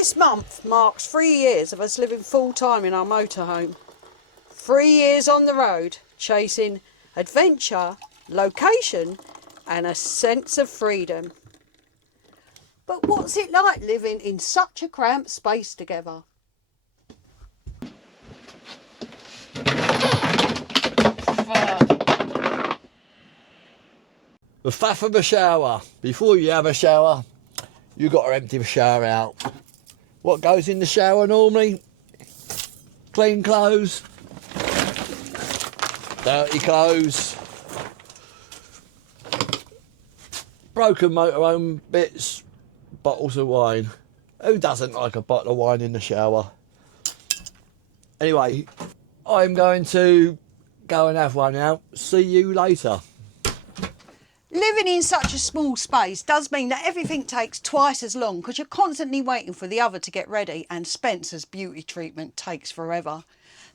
This month marks 3 years of us living full-time in our motorhome. 3 years on the road, chasing adventure, location and a sense of freedom. But what's it like living in such a cramped space together? The faff of a shower. Before you have a shower, you've got to empty the shower out. What goes in the shower normally? Clean clothes, dirty clothes, broken motorhome bits, bottles of wine. Who doesn't like a bottle of wine in the shower? Anyway, I'm going to go and have one now. See you later. Living in such a small space does mean that everything takes twice as long because you're constantly waiting for the other to get ready, and Spencer's beauty treatment takes forever.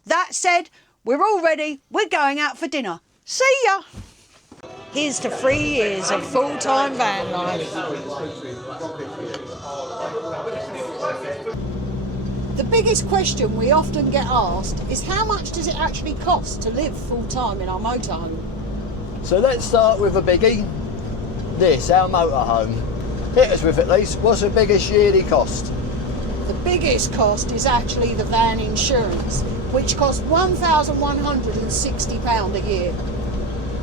That said, we're all ready. We're going out for dinner. See ya! Here's to 3 years of full-time van life. The biggest question we often get asked is how much does it actually cost to live full-time in our motorhome? So let's start with a biggie. This, our motorhome. Hit us with at least, what's the biggest yearly cost? The biggest cost is actually the van insurance, which costs £1,160 a year.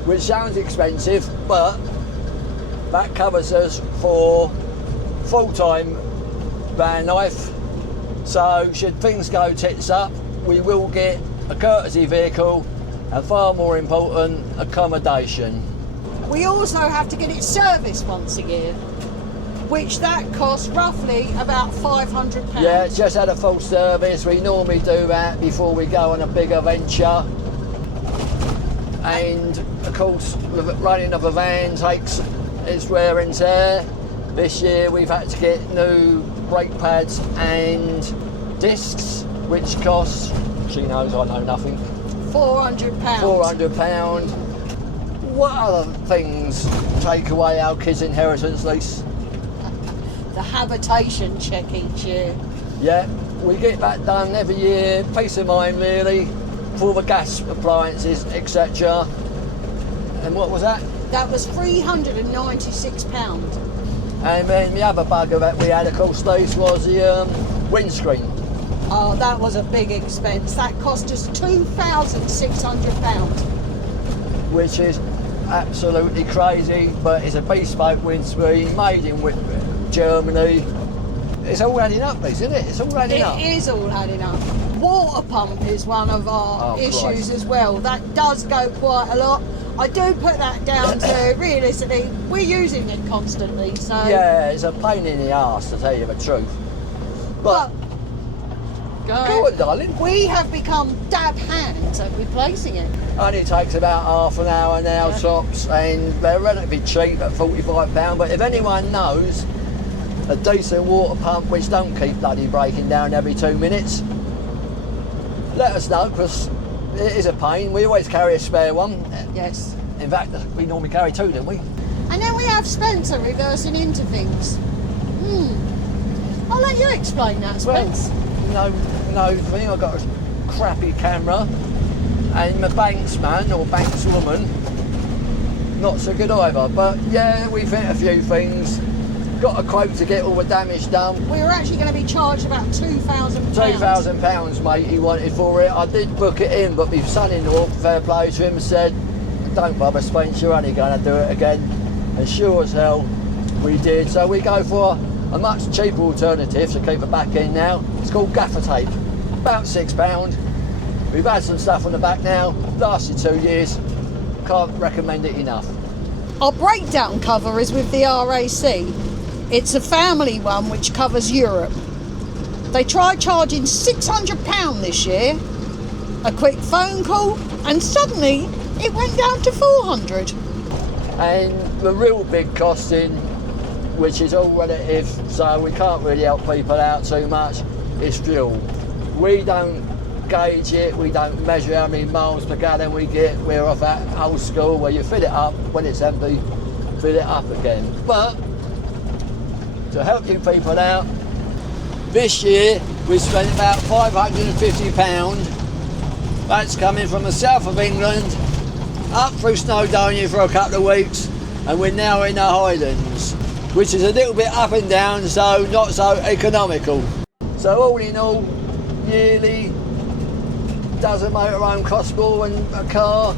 Which sounds expensive, but that covers us for full-time van life. So should things go tits up, we will get a courtesy vehicle and, far more important, accommodation. We also have to get it serviced once a year, which that costs roughly about £500. Yeah, it's just had a full service. We normally do that before we go on a bigger venture. And of course, running of a van takes its wear and tear. This year we've had to get new brake pads and discs, which costs, she knows I know nothing, £400. £400. What other things take away our kids' inheritance, Lise? The habitation check each year. Yeah, we get that done every year. Peace of mind, really, for the gas appliances, etc. And what was that? That was £396. And then the other bugger that we had, of course, Lise, was the windscreen. Oh, that was a big expense. That cost us £2,600. Which is absolutely crazy, but it's a bespoke windscreen made in Germany. It's all adding up, isn't it? It's all adding up. It is all adding up. Water pump is one of our issues as well. That does go quite a lot. I do put that down to, realistically, we're using it constantly, so... Yeah, it's a pain in the arse, to tell you the truth. But go on, darling. We have become dab hands at replacing it. Only takes about half an hour now, tops, and they're relatively cheap at £45. But if anyone knows a decent water pump which don't keep bloody breaking down every 2 minutes, let us know, because it is a pain. We always carry a spare one. Yes. In fact, we normally carry two, don't we? And then we have Spencer reversing into things. I'll let you explain that, Spence. Well, no thing. I've got a crappy camera, and my banksman or bankswoman, not so good either. But yeah, we've hit a few things. Got a quote to get all the damage done. We were actually going to be charged about £2,000. £2,000, mate, he wanted for it. I did book it in, but my son-in-law, fair play to him, said, don't bother, Spence, you're only going to do it again. And sure as hell, we did. So we go for a much cheaper alternative to keep the back end now. It's called gaffer tape, about £6. We've had some stuff on the back now, lasted 2 years. Can't recommend it enough. Our breakdown cover is with the RAC. It's a family one which covers Europe. They tried charging £600 this year. A quick phone call and suddenly it went down to £400. And the real big costing, which is all relative, so we can't really help people out too much, is fuel. We don't gauge it, we don't measure how many miles per gallon we get. We're off that old school where you fill it up, when it's empty, fill it up again. But to help you people out, This year we spent about £550. That's coming from the south of England, up through Snowdonia for a couple of weeks, and we're now in the Highlands, which is a little bit up and down, so not so economical. So all in all, yearly, does a motorhome cost more than a car?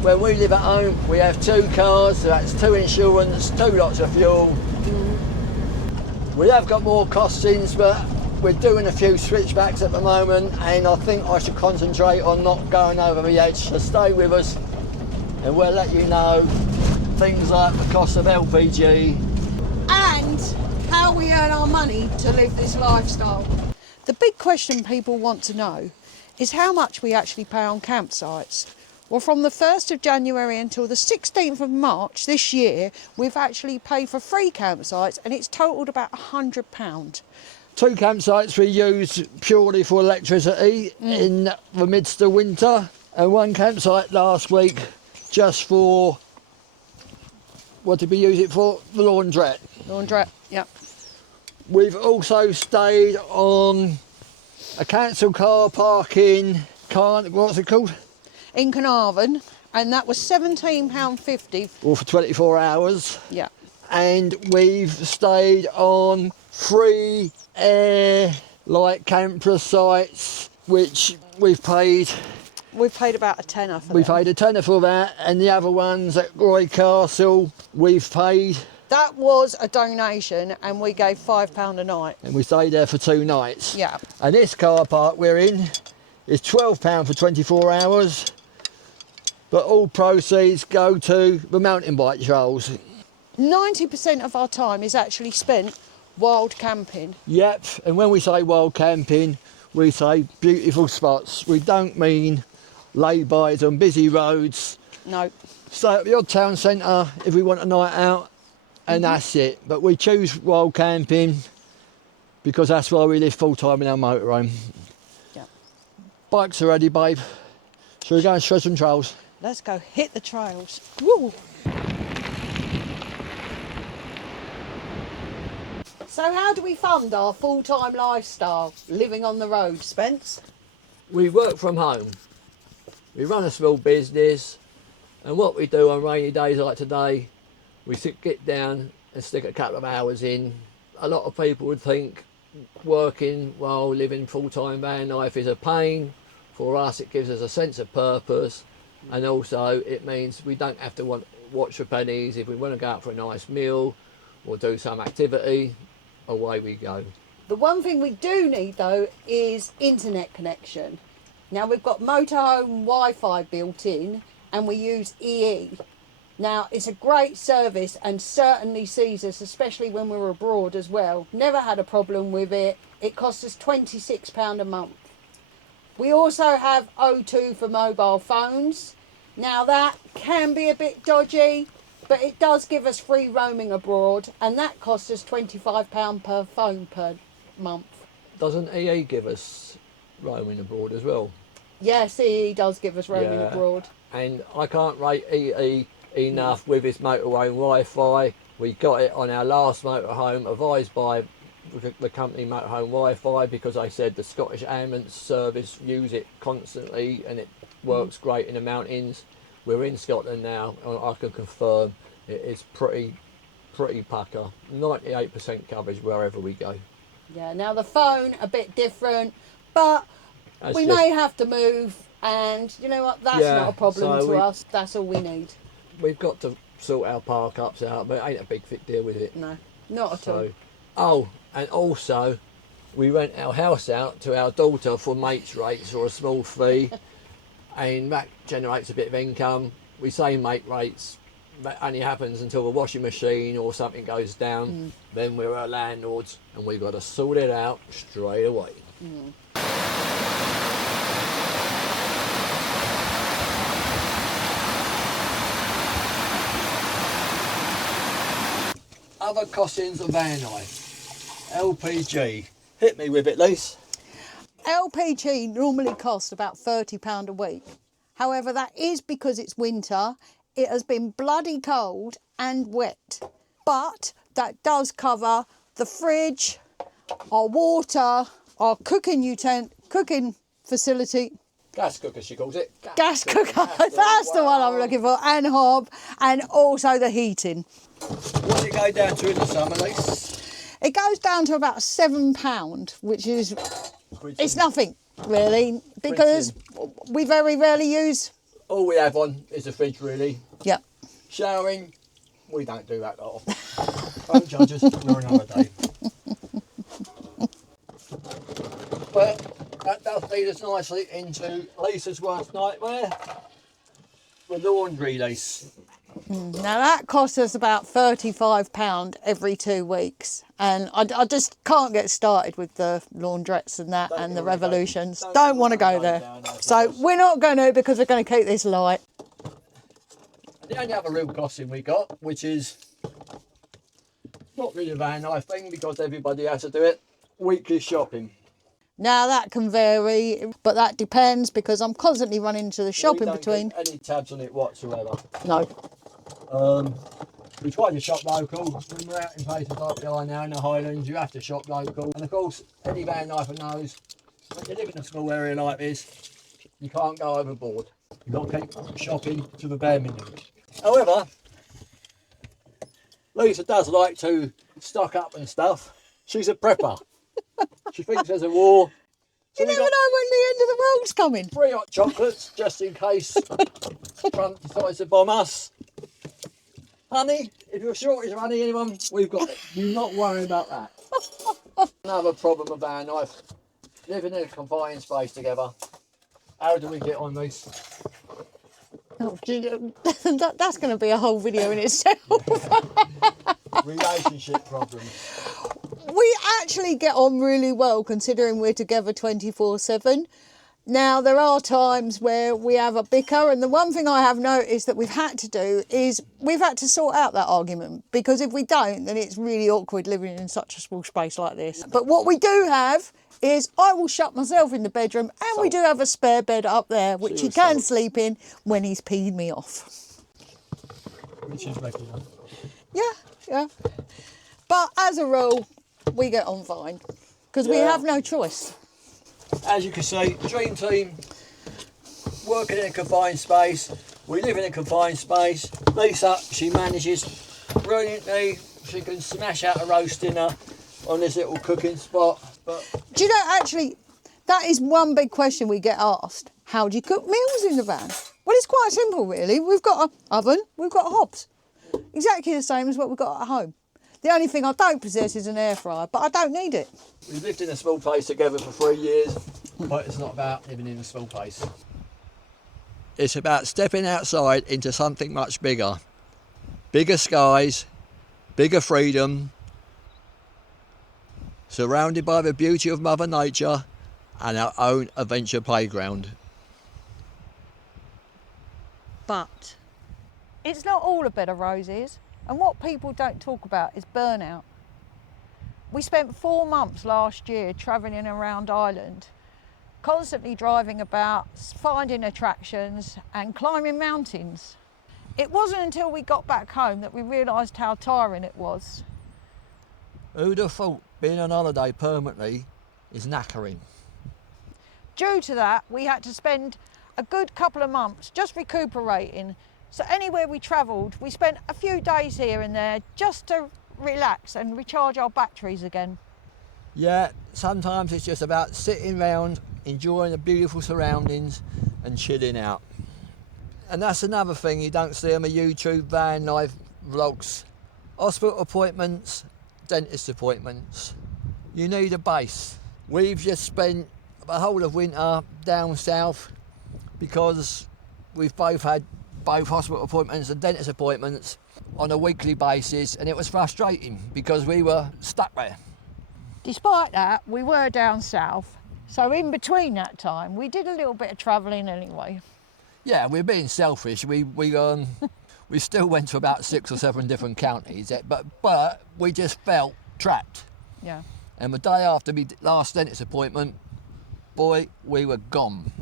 When we live at home, we have 2 cars, so that's 2 insurance, 2 lots of fuel. We have got more costings, but we're doing a few switchbacks at the moment, and I think I should concentrate on not going over the edge. So stay with us, and we'll let you know things like the cost of LPG. And how we earn our money to live this lifestyle. The big question people want to know is how much we actually pay on campsites. Well, from the 1st of January until the 16th of March this year, we've actually paid for 3 campsites, and it's totalled about £100. 2 campsites we use purely for electricity in the midst of winter, and 1 campsite last week just for, what did we use it for? The laundrette. Laundrette, yep. We've also stayed on a council car park in, what's it called? In Carnarvon, and that was £17.50. Or for 24 hours. Yeah. And we've stayed on 3 air-like camper sites, which we've paid. We've paid about a tenner for We them. paid a tenner for that, and the other ones at Roy Castle, we've paid. That was a donation, and we gave £5 a night. And we stayed there for 2 nights. Yeah. And this car park we're in is £12 for 24 hours, but all proceeds go to the mountain bike trails. 90% of our time is actually spent wild camping. Yep, and when we say wild camping, we say beautiful spots. We don't mean lay-bys on busy roads. No. Stay at the odd town centre if we want a night out, and that's it. But we choose wild camping because that's why we live full-time in our motorhome. Yeah. Bikes are ready, babe. Shall we go and shred some trails? Let's go hit the trails. Woo! So how do we fund our full-time lifestyle, living on the road, Spence? We work from home. We run a small business, and what we do on rainy days like today, we get down and stick a couple of hours in. A lot of people would think working while living full-time van life is a pain. For us, it gives us a sense of purpose, and also it means we don't have to watch for pennies. If we want to go out for a nice meal or do some activity, away we go. The one thing we do need though is internet connection. Now we've got motorhome Wi-Fi built in, and we use EE. Now it's a great service and certainly sees us, especially when we're abroad as well. Never had a problem with it. It costs us £26 a month. We also have O2 for mobile phones. Now that can be a bit dodgy, but it does give us free roaming abroad, and that costs us £25 per phone per month. Doesn't EE give us roaming abroad as well? Yes, EE does give us roaming abroad. And I can't rate EE enough with its motorhome Wi-Fi. We got it on our last motorhome, advised by the company Motorhome Wi-Fi, because they said the Scottish Ambulance Service use it constantly and it works great in the mountains. We're in Scotland now, and I can confirm it is pretty pucker. 98% coverage wherever we go. Yeah, now the phone a bit different, but That's we just- may have to move, and you know what, that's not a problem to us. That's all we need. We've got to sort our park ups out, but it ain't a big deal with it. No, not at all. Oh, and also we rent our house out to our daughter for mates rates or a small fee, and that generates a bit of income. We say mate rates, that only happens until the washing machine or something goes down. Then we're our landlords, and we've got to sort it out straight away. Other costings of van life. LPG. Hit me with it, Lise. LPG normally costs about £30 a week. However, that is because it's winter. It has been bloody cold and wet. But that does cover the fridge, our water, our cooking facility, Gas cooker, she calls it. gas cooker, that's the one I'm looking for, and hob, and also the heating. What does it go down to in the summer, Lise? It goes down to about £7, which is, it's nothing really, because we very rarely use. All we have on is the fridge, really. Yeah. Showering, we don't do that often. Don't judge us, we're on holiday. But that does lead us nicely into Lisa's worst nightmare, the laundry, Lise. Now that costs us about £35 every 2 weeks, and I just can't get started with the laundrettes and that and the revolutions. Don't want to go there. So we're not going to, because we're going to keep this light. The only other real costing we got, which is not really a van life thing because everybody has to do it, weekly shopping. Now that can vary, but that depends because I'm constantly running to the shop in between. We don't get any tabs on it whatsoever. No. We try to shop local. When we're out in places like we are now in the Highlands, you have to shop local. And of course, any van lifer knows when you live in a small area like this, you can't go overboard. You've got to keep shopping to the bare minimum. However, Lisa does like to stock up and stuff. She's a prepper. She thinks there's a war. So You never know when the end of the world's coming. 3 hot chocolates just in case Trump decides to bomb us. Honey, if you're shortage of honey, anyone, we've got it. Do not worry about that. Another problem of our life, living in a confined space together. How do we get on this? Oh, that's going to be a whole video in itself. Relationship problems. We actually get on really well considering we're together 24/7. Now, there are times where we have a bicker, and the one thing I have noticed that we've had to do is we've had to sort out that argument, because if we don't, then it's really awkward living in such a small space like this. But what we do have is I will shut myself in the bedroom, and we do have a spare bed up there, which he can sleep in when he's peed me off. Which is regular. Yeah. But as a rule, we get on fine, because we have no choice. As you can see, dream team, working in a confined space. We live in a confined space. Lisa, she manages brilliantly. She can smash out a roast dinner on this little cooking spot. But Do you know, actually, that is one big question we get asked. How do you cook meals in the van? Well, it's quite simple, really. We've got an oven, we've got hobs. Exactly the same as what we've got at home. The only thing I don't possess is an air fryer, but I don't need it. we've lived in a small place together for 3 years, but it's not about living in a small place. It's about stepping outside into something much bigger. Bigger skies, bigger freedom, surrounded by the beauty of Mother Nature and our own adventure playground. But it's not all a bed of roses. And what people don't talk about is burnout. We spent 4 months last year travelling around Ireland, constantly driving about, finding attractions and climbing mountains. It wasn't until we got back home that we realised how tiring it was. Who'd have thought being on holiday permanently is knackering? Due to that, we had to spend a good couple of months just recuperating. So anywhere we travelled, we spent a few days here and there just to relax and recharge our batteries again. Yeah, sometimes it's just about sitting round, enjoying the beautiful surroundings and chilling out. And that's another thing you don't see on my YouTube van life vlogs. Hospital appointments, dentist appointments. You need a base. We've just spent the whole of winter down south because we've both had both hospital appointments and dentist appointments on a weekly basis, and it was frustrating because we were stuck there. Despite that, we were down south, so in between that time we did a little bit of travelling anyway. Yeah, we're being selfish. We still went to about 6 or 7 different counties, but we just felt trapped. Yeah. And the day after my last dentist appointment, boy, we were gone.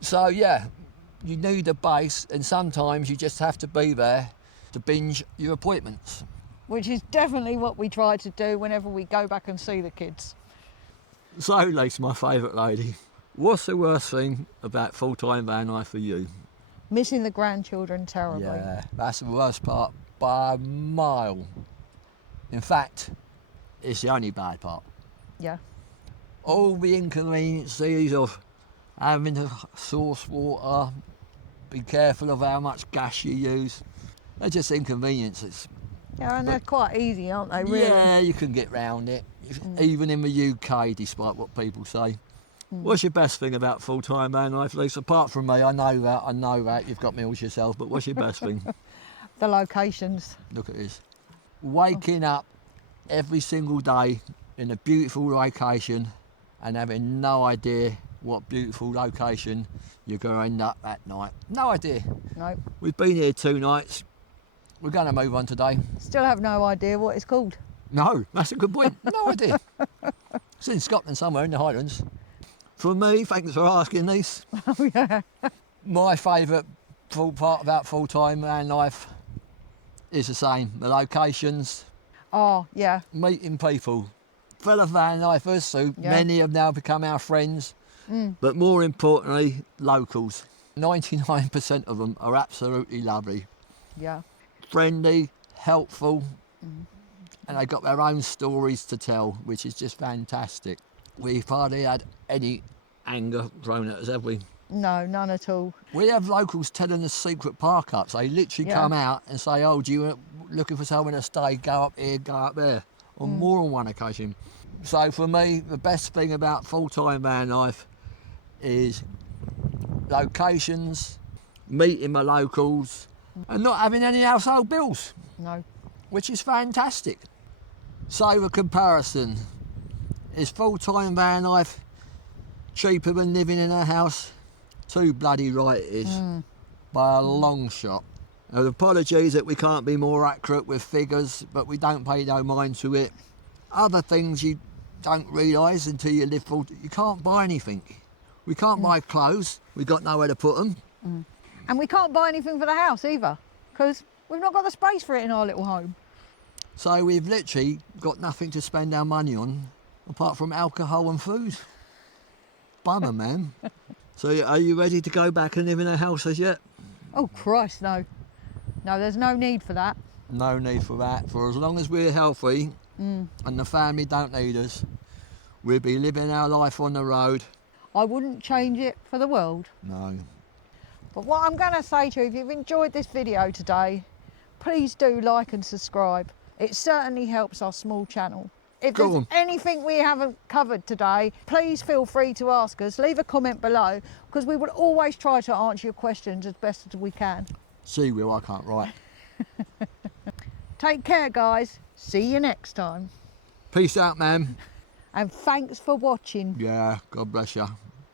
So yeah, you need a base, and sometimes you just have to be there to binge your appointments. which is definitely what we try to do whenever we go back and see the kids. So, Lisa, my favourite lady, what's the worst thing about full-time van life for you? Missing the grandchildren terribly. Yeah, that's the worst part by a mile. In fact, it's the only bad part. Yeah. All the inconveniences of having to source water, be careful of how much gas you use. They're just inconveniences. Yeah, and they're quite easy, aren't they, really? Yeah, you can get round it, even in the UK, despite what people say. What's your best thing about full-time van life, Lisa? Apart from me, I know that, you've got meals yourself, but what's your best thing? The locations. Look at this. Waking up every single day in a beautiful location and having no idea what beautiful location you're going to end up at night. No idea. No. We've been here 2 nights. We're going to move on today. Still have no idea what it's called. No, that's a good point. No idea. It's in Scotland somewhere in the Highlands. For me, thanks for asking this. Oh, yeah. My favourite part about full-time van life is the same. The locations, Oh, yeah. meeting people, fellow van lifers, who Yeah. many have now become our friends, but more importantly, locals. 99% of them are absolutely lovely, Yeah. friendly, helpful, and they've got their own stories to tell, which is just fantastic. We've hardly had any anger thrown at us, have we? No, none at all. We have locals telling us secret park ups. They literally Yeah. come out and say, "Oh, do you looking for somewhere to stay? Go up here, go up there." On more than one occasion. So for me, the best thing about full-time van life is locations, meeting my locals, and not having any household bills, No. which is fantastic. So the comparison is full-time van life cheaper than living in a house? Too bloody right it is, by a long shot. Now, apologies that we can't be more accurate with figures, but we don't pay no mind to it. Other things you don't realise until you live full. You can't buy anything. We can't buy clothes. We've got nowhere to put them. And we can't buy anything for the house either, because we've not got the space for it in our little home. So we've literally got nothing to spend our money on apart from alcohol and food. Bummer, man. So are you ready to go back and live in a house as yet? Oh, Christ, no. No, there's no need for that. No need for that. For as long as we're healthy and the family don't need us, we'll be living our life on the road. I wouldn't change it for the world. No. But what I'm going to say to you, if you've enjoyed this video today, please do like and subscribe. It certainly helps our small channel. If Go there's on. anything we haven't covered today, please feel free to ask us. Leave a comment below, because we will always try to answer your questions as best as we can. See, Will, I can't write. Take care, guys. See you next time. Peace out, man. And thanks for watching. Yeah, God bless you.